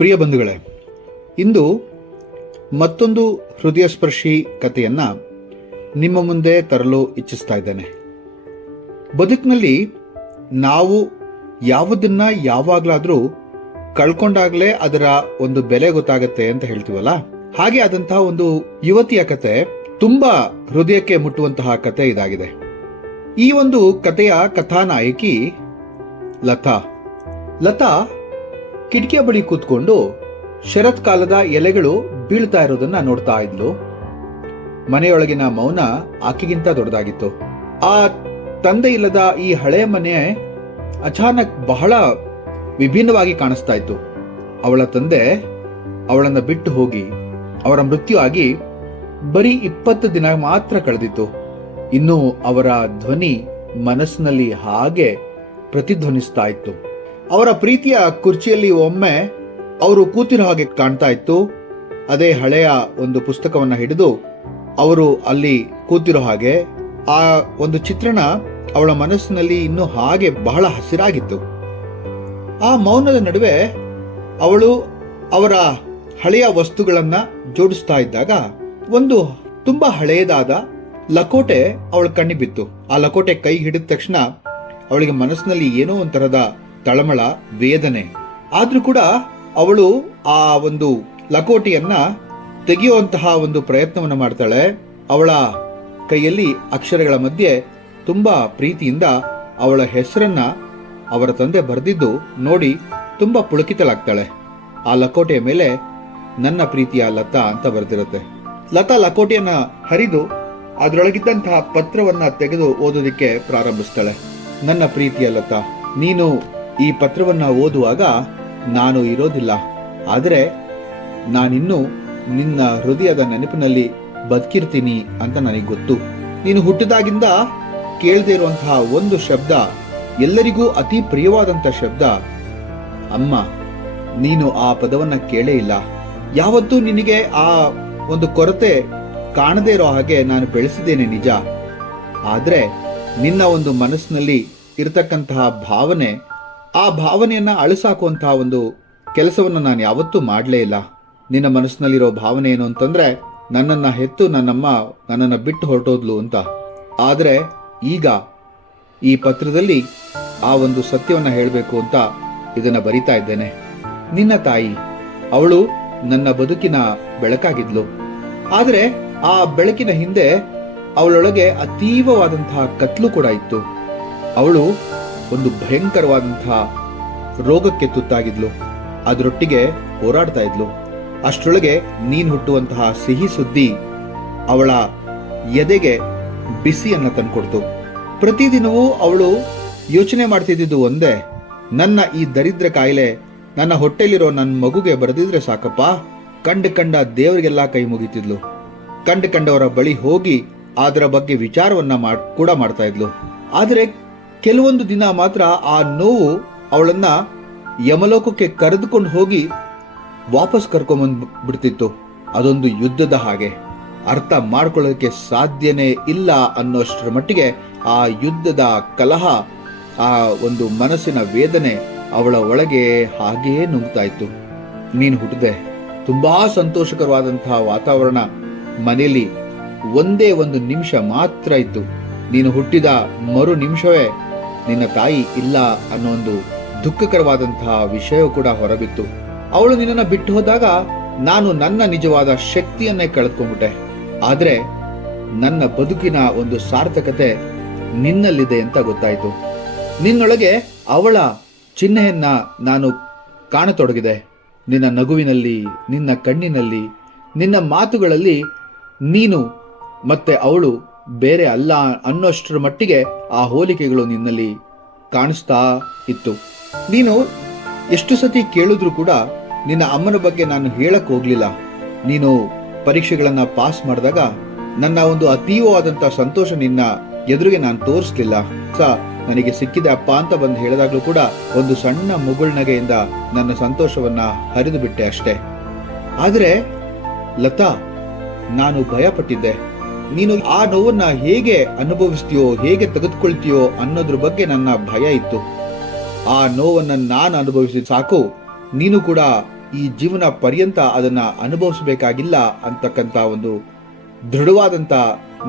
ಪ್ರಿಯ ಬಂಧುಗಳೇ, ಇಂದು ಮತ್ತೊಂದು ಹೃದಯಸ್ಪರ್ಶಿ ಕಥೆಯನ್ನ ನಿಮ್ಮ ಮುಂದೆ ತರಲು ಇಚ್ಛಿಸ್ತಾ ಇದ್ದೇನೆ. ಬದುಕಿನಲ್ಲಿ ನಾವು ಯಾವುದನ್ನ ಯಾವಾಗಲಾದರೂ ಕಳ್ಕೊಂಡಾಗಲೇ ಅದರ ಒಂದು ಬೆಲೆ ಗೊತ್ತಾಗತ್ತೆ ಅಂತ ಹೇಳ್ತೀವಲ್ಲ, ಹಾಗೆ ಆದಂತಹ ಒಂದು ಯುವತಿಯ ಕತೆ ತುಂಬಾ ಹೃದಯಕ್ಕೆ ಮುಟ್ಟುವಂತಹ ಕತೆ ಇದಾಗಿದೆ. ಈ ಒಂದು ಕಥೆಯ ಕಥಾನಾಯಕಿ ಲತಾ ಕಿಟಕಿಯ ಬಳಿ ಕೂತ್ಕೊಂಡು ಶರತ್ಕಾಲದ ಎಲೆಗಳು ಬೀಳ್ತಾ ಇರೋದನ್ನ ನೋಡ್ತಾ ಇದ್ಲು. ಮನೆಯೊಳಗಿನ ಮೌನ ಆಕೆಗಿಂತ ದೊಡ್ಡದಾಗಿತ್ತು. ಆ ತಂದೆ ಇಲ್ಲದ ಈ ಹಳೆಯ ಮನೆ ಅಚಾನಕ್ ಬಹಳ ವಿಭಿನ್ನವಾಗಿ ಕಾಣಿಸ್ತಾ ಇತ್ತು. ಅವಳ ತಂದೆ ಅವಳನ್ನ ಬಿಟ್ಟು ಹೋಗಿ ಅವರ ಮೃತ್ಯು ಆಗಿ ಬರೀ 20 ದಿನ ಮಾತ್ರ ಕಳೆದಿತ್ತು. ಇನ್ನು ಅವರ ಧ್ವನಿ ಮನಸ್ಸಿನಲ್ಲಿ ಹಾಗೆ ಪ್ರತಿಧ್ವನಿಸ್ತಾ ಇತ್ತು. ಅವರ ಪ್ರೀತಿಯ ಕುರ್ಚಿಯಲ್ಲಿ ಒಮ್ಮೆ ಅವರು ಕೂತಿರೋ ಹಾಗೆ ಕಾಣ್ತಾ ಇತ್ತು. ಅದೇ ಹಳೆಯ ಒಂದು ಪುಸ್ತಕವನ್ನ ಹಿಡಿದು ಅವರು ಅಲ್ಲಿ ಕೂತಿರೋ ಹಾಗೆ ಆ ಒಂದು ಚಿತ್ರಣ ಅವಳ ಮನಸ್ಸಿನಲ್ಲಿ ಇನ್ನೂ ಹಾಗೆ ಬಹಳ ಹಸಿರಾಗಿತ್ತು. ಆ ಮೌನದ ನಡುವೆ ಅವಳು ಅವರ ಹಳೆಯ ವಸ್ತುಗಳನ್ನ ಜೋಡಿಸ್ತಾ ಇದ್ದಾಗ ಒಂದು ತುಂಬಾ ಹಳೆಯದಾದ ಲಕೋಟೆ ಅವಳ ಕಣ್ಣಿಗೆ ಬಿತ್ತು. ಆ ಲಕೋಟೆ ಕೈ ಹಿಡಿದ ತಕ್ಷಣ ಅವಳಿಗೆ ಮನಸ್ಸಿನಲ್ಲಿ ಏನೋ ಒಂಥರದ ತಳಮಳ, ವೇದನೆ. ಆದ್ರೂ ಕೂಡ ಅವಳು ಆ ಒಂದು ಲಕೋಟೆಯನ್ನ ತೆಗೆಯುವಂತಹ ಒಂದು ಪ್ರಯತ್ನವನ್ನ ಮಾಡ್ತಾಳೆ. ಅವಳ ಕೈಯಲ್ಲಿ ಅಕ್ಷರಗಳ ಮಧ್ಯೆ ತುಂಬಾ ಪ್ರೀತಿಯಿಂದ ಅವಳ ಹೆಸರನ್ನ ಅವರ ತಂದೆ ಬರೆದಿದ್ದು ನೋಡಿ ತುಂಬಾ ಪುಳಕಿತಲಾಗ್ತಾಳೆ. ಆ ಲಕೋಟೆಯ ಮೇಲೆ ನನ್ನ ಪ್ರೀತಿಯ ಲತಾ ಅಂತ ಬರೆದಿರುತ್ತೆ. ಲತಾ ಲಕೋಟೆಯನ್ನ ಹರಿದು ಅದರೊಳಗಿದ್ದಂತಹ ಪತ್ರವನ್ನ ತೆಗೆದು ಓದೋದಿಕ್ಕೆ ಪ್ರಾರಂಭಿಸ್ತಾಳೆ. ನನ್ನ ಪ್ರೀತಿಯ ಲತಾ, ನೀನು ಈ ಪತ್ರವನ್ನ ಓದುವಾಗ ನಾನು ಇರೋದಿಲ್ಲ, ಆದರೆ ನಾನಿನ್ನೂ ನಿನ್ನ ಹೃದಯದ ನೆನಪಿನಲ್ಲಿ ಬದುಕಿರ್ತೀನಿ ಅಂತ ನನಗೆ ಗೊತ್ತು. ನೀನು ಹುಟ್ಟಿದಾಗಿಂದ ಕೇಳದೇ ಇರುವಂತಹ ಒಂದು ಶಬ್ದ, ಎಲ್ಲರಿಗೂ ಅತಿ ಪ್ರಿಯವಾದಂತ ಶಬ್ದ ಅಮ್ಮ. ನೀನು ಆ ಪದವನ್ನ ಕೇಳೇ ಇಲ್ಲ. ಯಾವತ್ತೂ ನಿನಗೆ ಆ ಒಂದು ಕೊರತೆ ಕಾಣದೇ ಇರೋ ಹಾಗೆ ನಾನು ಬೆಳೆಸಿದ್ದೇನೆ ನಿಜ, ಆದ್ರೆ ನಿನ್ನ ಒಂದು ಮನಸ್ಸಿನಲ್ಲಿ ಇರತಕ್ಕಂತಹ ಭಾವನೆ, ಆ ಭಾವನೆಯನ್ನ ಅಳಿಸಾಕುವಂತಹ ಒಂದು ಕೆಲಸವನ್ನು ನಾನು ಯಾವತ್ತೂ ಮಾಡಲೇ ಇಲ್ಲ. ನಿನ್ನ ಮನಸ್ಸಿನಲ್ಲಿರೋ ಭಾವನೆ ಏನು ಅಂತಂದ್ರೆ, ನನ್ನನ್ನ ಹೆತ್ತು ನನ್ನಮ್ಮ ನನ್ನನ್ನ ಬಿಟ್ಟು ಹೊರಟೋದ್ಲು ಅಂತ. ಆದ್ರೆ ಈಗ ಈ ಪತ್ರದಲ್ಲಿ ಆ ಒಂದು ಸತ್ಯವನ್ನ ಹೇಳಬೇಕು ಅಂತ ಇದನ್ನ ಬರಿತಾ ಇದ್ದೇನೆ. ನಿನ್ನ ತಾಯಿ, ಅವಳು ನನ್ನ ಬದುಕಿನ ಬೆಳಕಾಗಿದ್ಲು. ಆದ್ರೆ ಆ ಬೆಳಕಿನ ಹಿಂದೆ ಅವಳೊಳಗೆ ಅತೀವವಾದಂತಹ ಕತ್ಲು ಕೂಡ ಇತ್ತು. ಅವಳು ಒಂದು ಭಯಂಕರವಾದಂತಹ ರೋಗಕ್ಕೆ ತುತ್ತಾಗಿದ್ಲು. ಅದರೊಟ್ಟಿಗೆ ಹೋರಾಡ್ತಾ ಇದ್ಲು. ಅಷ್ಟರೊಳಗೆ ನೀನ್ ಹುಟ್ಟುವಂತಹ ಸಿಹಿ ಸುದ್ದಿ ಅವಳ ಎದೆಗೆ ಬಿಸಿಯನ್ನ ತಂದ್ಕೊಡ್ತು. ಪ್ರತಿದಿನವೂ ಅವಳು ಯೋಚನೆ ಮಾಡ್ತಿದ್ದು ಒಂದೇ, ನನ್ನ ಈ ದರಿದ್ರ ಕಾಯಿಲೆ ನನ್ನ ಹೊಟ್ಟೆಲಿರೋ ನನ್ನ ಮಗುಗೆ ಬರೆದಿದ್ರೆ ಸಾಕಪ್ಪ. ಕಂಡ ದೇವರಿಗೆಲ್ಲ ಕೈ ಮುಗಿತಿದ್ಲು. ಕಂಡವರ ಬಳಿ ಹೋಗಿ ಅದರ ಬಗ್ಗೆ ವಿಚಾರವನ್ನ ಕೂಡ ಮಾಡ್ತಾ ಇದ್ಲು. ಆದರೆ ಕೆಲವೊಂದು ದಿನ ಮಾತ್ರ ಆ ನೋವು ಅವಳನ್ನ ಯಮಲೋಕಕ್ಕೆ ಕರೆದುಕೊಂಡು ಹೋಗಿ ವಾಪಸ್ ಕರ್ಕೊಂಬಂದ್ ಬಿಡ್ತಿತ್ತು. ಅದೊಂದು ಯುದ್ಧದ ಹಾಗೆ. ಅರ್ಥ ಮಾಡ್ಕೊಳ್ಳೋದಕ್ಕೆ ಸಾಧ್ಯನೇ ಇಲ್ಲ ಅನ್ನೋಷ್ಟರ ಮಟ್ಟಿಗೆ ಆ ಯುದ್ಧದ ಕಲಹ, ಆ ಒಂದು ಮನಸ್ಸಿನ ವೇದನೆ ಅವಳ ಒಳಗೆ ಹಾಗೆಯೇ ನುಗ್ತಾ ಇತ್ತು. ನೀನು ಹುಟ್ಟಿದೆ, ತುಂಬಾ ಸಂತೋಷಕರವಾದಂತಹ ವಾತಾವರಣ ಮನೆಯಲ್ಲಿ ಒಂದೇ ಒಂದು ನಿಮಿಷ ಮಾತ್ರ ಇತ್ತು. ನೀನು ಹುಟ್ಟಿದ ಮರು ನಿಮಿಷವೇ ನಿನ್ನ ತಾಯಿ ಇಲ್ಲ ಅನ್ನೋ ಒಂದು ದುಃಖಕರವಾದಂತಹ ವಿಷಯ ಕೂಡ ಹೊರಬಿತ್ತು. ಅವಳು ನಿನ್ನನ್ನು ಬಿಟ್ಟು ಹೋದಾಗ ನಾನು ನನ್ನ ನಿಜವಾದ ಶಕ್ತಿಯನ್ನೇ ಕಳೆದುಕೊಂಡ್ಬಿಟ್ಟೆ. ಆದ್ರೆ ನನ್ನ ಬದುಕಿನ ಒಂದು ಸಾರ್ಥಕತೆ ನಿನ್ನಲ್ಲಿದೆ ಅಂತ ಗೊತ್ತಾಯ್ತು. ನಿನ್ನೊಳಗೆ ಅವಳ ಚಿಹ್ನೆಯನ್ನ ನಾನು ಕಾಣತೊಡಗಿದೆ. ನಿನ್ನ ನಗುವಿನಲ್ಲಿ, ನಿನ್ನ ಕಣ್ಣಿನಲ್ಲಿ, ನಿನ್ನ ಮಾತುಗಳಲ್ಲಿ ನೀನು ಮತ್ತೆ ಅವಳು ಬೇರೆ ಅಲ್ಲ ಅನ್ನೋಷ್ಟರ ಮಟ್ಟಿಗೆ ಆ ಹೋಲಿಕೆಗಳು ನಿನ್ನಲ್ಲಿ ಕಾಣಿಸ್ತಾ ಇತ್ತು. ನೀನು ಎಷ್ಟು ಸತಿ ಕೇಳಿದ್ರು ಕೂಡ ನಿನ್ನ ಅಮ್ಮನ ಬಗ್ಗೆ ನಾನು ಹೇಳಕ್ ಹೋಗ್ಲಿಲ್ಲ. ನೀನು ಪರೀಕ್ಷೆಗಳನ್ನ ಪಾಸ್ ಮಾಡಿದಾಗ ನನ್ನ ಒಂದು ಅತೀವವಾದಂತಹ ಸಂತೋಷ ನಿನ್ನ ಎದುರಿಗೆ ನಾನು ತೋರಿಸ್ಲಿಲ್ಲ. ನನಗೆ ಸಿಕ್ಕಿದೆ ಅಪ್ಪ ಅಂತ ಬಂದು ಹೇಳಿದಾಗ್ಲೂ ಕೂಡ ಒಂದು ಸಣ್ಣ ಮುಗುಳ್ನಗೆಯಿಂದ ನನ್ನ ಸಂತೋಷವನ್ನ ಹರಿದು ಬಿಟ್ಟೆ ಅಷ್ಟೇ. ಆದ್ರೆ ಲತಾ, ನಾನು ಭಯ ಪಟ್ಟಿದ್ದೆ. ನೀನು ಆ ನೋವನ್ನ ಹೇಗೆ ಅನುಭವಿಸ್ತೀಯೋ, ಹೇಗೆ ತೆಗೆದುಕೊಳ್ತೀಯೋ ಅನ್ನೋದ್ರ ಬಗ್ಗೆ ನನ್ನ ಭಯ ಇತ್ತು. ಆ ನೋವನ್ನ ನಾನು ಅನುಭವಿಸಿದ ಸಾಕು, ನೀನು ಕೂಡ ಈ ಜೀವನ ಪರ್ಯಂತ ಅದನ್ನ ಅನುಭವಿಸಬೇಕಾಗಿಲ್ಲ ಅಂತಕ್ಕಂಥ ಒಂದು ದೃಢವಾದಂಥ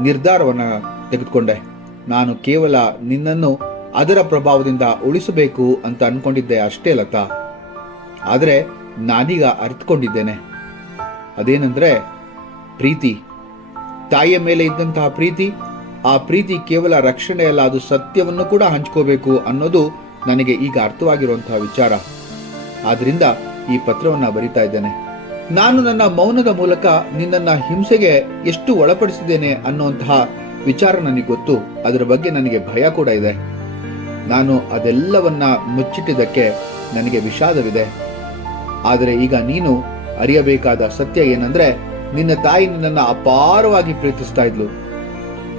ನಿರ್ಧಾರವನ್ನ ತೆಗೆದುಕೊಂಡೆ. ನಾನು ಕೇವಲ ನಿನ್ನನ್ನು ಅದರ ಪ್ರಭಾವದಿಂದ ಉಳಿಸಬೇಕು ಅಂತ ಅನ್ಕೊಂಡಿದ್ದೆ ಅಷ್ಟೇ ಲತಾ. ಆದರೆ ನಾನೀಗ ಅರ್ಥಕೊಂಡಿದ್ದೇನೆ. ಅದೇನೆಂದ್ರೆ ಪ್ರೀತಿ, ತಾಯಿಯ ಮೇಲೆ ಇದ್ದಂತಹ ಪ್ರೀತಿ, ಆ ಪ್ರೀತಿ ಕೇವಲ ರಕ್ಷಣೆ ಅಲ್ಲ, ಅದು ಸತ್ಯವನ್ನು ಕೂಡ ಹಂಚ್ಕೋಬೇಕು ಅನ್ನೋದು ನನಗೆ ಈಗ ಅರ್ಥವಾಗಿರುವಂತಹ ವಿಚಾರ. ಆದ್ರಿಂದ ಈ ಪತ್ರವನ್ನ ಬರಿತಾ ಇದ್ದೇನೆ. ನಾನು ನನ್ನ ಮೌನದ ಮೂಲಕ ನಿನ್ನನ್ನ ಹಿಂಸೆಗೆ ಎಷ್ಟು ಒಳಪಡಿಸಿದ್ದೇನೆ ಅನ್ನುವಂತಹ ವಿಚಾರ ನನಗೆ ಗೊತ್ತು. ಅದರ ಬಗ್ಗೆ ನನಗೆ ಭಯ ಕೂಡ ಇದೆ. ನಾನು ಅದೆಲ್ಲವನ್ನ ಮುಚ್ಚಿಟ್ಟಿದ್ದಕ್ಕೆ ನನಗೆ ವಿಷಾದವಿದೆ. ಆದರೆ ಈಗ ನೀನು ಅರಿಯಬೇಕಾದ ಸತ್ಯ ಏನಂದ್ರೆ, ನಿನ್ನ ತಾಯಿ ನಿನ್ನನ್ನು ಅಪಾರವಾಗಿ ಪ್ರೀತಿಸ್ತಾ ಇದ್ಲು.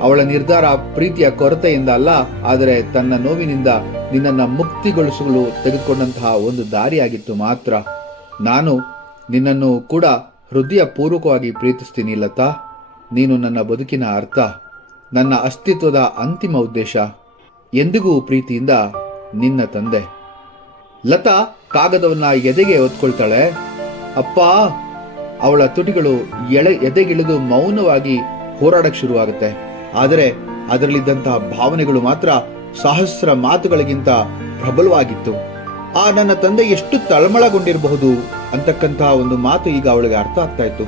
ಅವಳ ನಿರ್ಧಾರ ಪ್ರೀತಿಯ ಕೊರತೆಯಿಂದ ಅಲ್ಲ, ಆದರೆ ತನ್ನ ನೋವಿನಿಂದ ನಿನ್ನನ್ನು ಮುಕ್ತಿಗೊಳಿಸಲು ತೆಗೆದುಕೊಂಡಂತಹ ಒಂದು ದಾರಿಯಾಗಿತ್ತು ಮಾತ್ರ. ನಾನು ನಿನ್ನನ್ನು ಕೂಡ ಹೃದಯ ಪೂರ್ವಕವಾಗಿ ಪ್ರೀತಿಸ್ತೀನಿ ಲತಾ. ನೀನು ನನ್ನ ಬದುಕಿನ ಅರ್ಥ, ನನ್ನ ಅಸ್ತಿತ್ವದ ಅಂತಿಮ ಉದ್ದೇಶ. ಎಂದಿಗೂ ಪ್ರೀತಿಯಿಂದ ನಿನ್ನ ತಂದೆ. ಲತಾ ಕಾಗದವನ್ನ ಎದೆಗೆ ಹೊತ್ಕೊಳ್ತಾಳೆ. ಅಪ್ಪ. ಅವಳ ತುಟಿಗಳು ಎದೆಗಿಳಿದು ಮೌನವಾಗಿ ಹೋರಾಡಕ್ಕೆ ಶುರುವಾಗುತ್ತೆ. ಆದರೆ ಅದರಲ್ಲಿದ್ದಂತಹ ಭಾವನೆಗಳು ಮಾತ್ರ ಸಹಸ್ರ ಮಾತುಗಳಿಗಿಂತ ಪ್ರಬಲವಾಗಿತ್ತು. ಆ ನನ್ನ ತಂದೆ ಎಷ್ಟು ತಳಮಳಗೊಂಡಿರಬಹುದು ಅಂತಕ್ಕಂತಹ ಒಂದು ಮಾತು ಈಗ ಅವಳಿಗೆ ಅರ್ಥ ಆಗ್ತಾ ಇತ್ತು.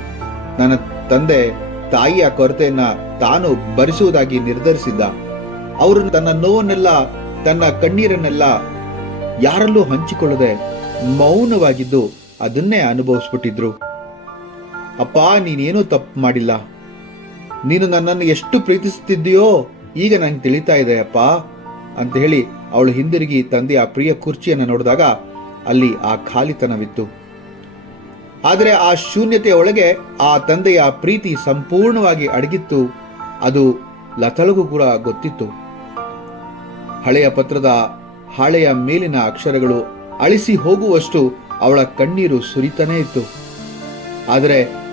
ನನ್ನ ತಂದೆ ತಾಯಿಯ ಕೊರತೆಯನ್ನ ತಾನು ಭರಿಸುವುದಾಗಿ ನಿರ್ಧರಿಸಿದ್ದ. ಅವರು ತನ್ನ ನೋವನ್ನೆಲ್ಲ, ತನ್ನ ಕಣ್ಣೀರನ್ನೆಲ್ಲ ಯಾರಲ್ಲೂ ಹಂಚಿಕೊಳ್ಳದೆ ಮೌನವಾಗಿದ್ದು ಅದನ್ನೇ ಅನುಭವಿಸ್ಬಿಟ್ಟಿದ್ರು. ಅಪ್ಪ, ನೀನೇನೂ ತಪ್ಪು ಮಾಡಿಲ್ಲ. ನೀನು ನನ್ನನ್ನು ಎಷ್ಟು ಪ್ರೀತಿಸುತ್ತಿದ್ದೀಯೋ ಈಗ ನಂಗೆ ತಿಳಿತಾ ಇದೆ ಅಪ್ಪ ಅಂತ ಹೇಳಿ ಅವಳು ಹಿಂದಿರುಗಿ ತಂದೆಯ ಪ್ರಿಯ ಕುರ್ಚಿಯನ್ನು ನೋಡಿದಾಗ ಅಲ್ಲಿ ಆ ಖಾಲಿತನವಿತ್ತು. ಆದರೆ ಆ ಶೂನ್ಯತೆಯ ಒಳಗೆ ಆ ತಂದೆಯ ಪ್ರೀತಿ ಸಂಪೂರ್ಣವಾಗಿ ಅಡಗಿತ್ತು. ಅದು ಲತಳಿಗೂ ಕೂಡ ಗೊತ್ತಿತ್ತು. ಹಳೆಯ ಪತ್ರದ ಹಾಳೆಯ ಮೇಲಿನ ಅಕ್ಷರಗಳು ಅಳಿಸಿ ಹೋಗುವಷ್ಟು ಅವಳ ಕಣ್ಣೀರು ಸುರಿತಾನೇ ಇತ್ತು. ಆದರೆ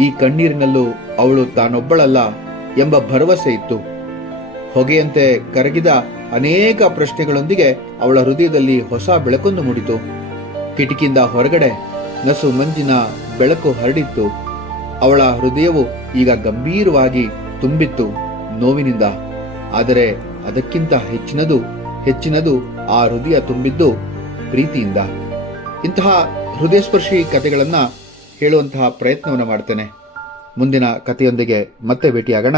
ಈ ಕಣ್ಣೀರಿನಲ್ಲೂ ಅವಳು ತಾನೊಬ್ಬಳಲ್ಲ ಎಂಬ ಭರವಸೆ ಇತ್ತು. ಹೊಗೆಯಂತೆ ಕರಗಿದ ಅನೇಕ ಪ್ರಶ್ನೆಗಳೊಂದಿಗೆ ಅವಳ ಹೃದಯದಲ್ಲಿ ಹೊಸ ಬೆಳಕೊಂದು ಮೂಡಿತು. ಕಿಟಕಿಯಿಂದ ಹೊರಗಡೆ ನಸು ಮಂಜಿನ ಬೆಳಕು ಹರಡಿತ್ತು. ಅವಳ ಹೃದಯವು ಈಗ ಗಂಭೀರವಾಗಿ ತುಂಬಿತ್ತು ನೋವಿನಿಂದ. ಆದರೆ ಅದಕ್ಕಿಂತ ಹೆಚ್ಚಿನದು ಆ ಹೃದಯ ತುಂಬಿದ್ದು ಪ್ರೀತಿಯಿಂದ. ಇಂತಹ ಹೃದಯಸ್ಪರ್ಶಿ ಕಥೆಗಳನ್ನ ಹೇಳುವಂತಹ ಪ್ರಯತ್ನವನ್ನು ಮಾಡ್ತೇನೆ. ಮುಂದಿನ ಕಥೆಯೊಂದಿಗೆ ಮತ್ತೆ ಭೇಟಿಯಾಗೋಣ.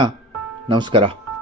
ನಮಸ್ಕಾರ.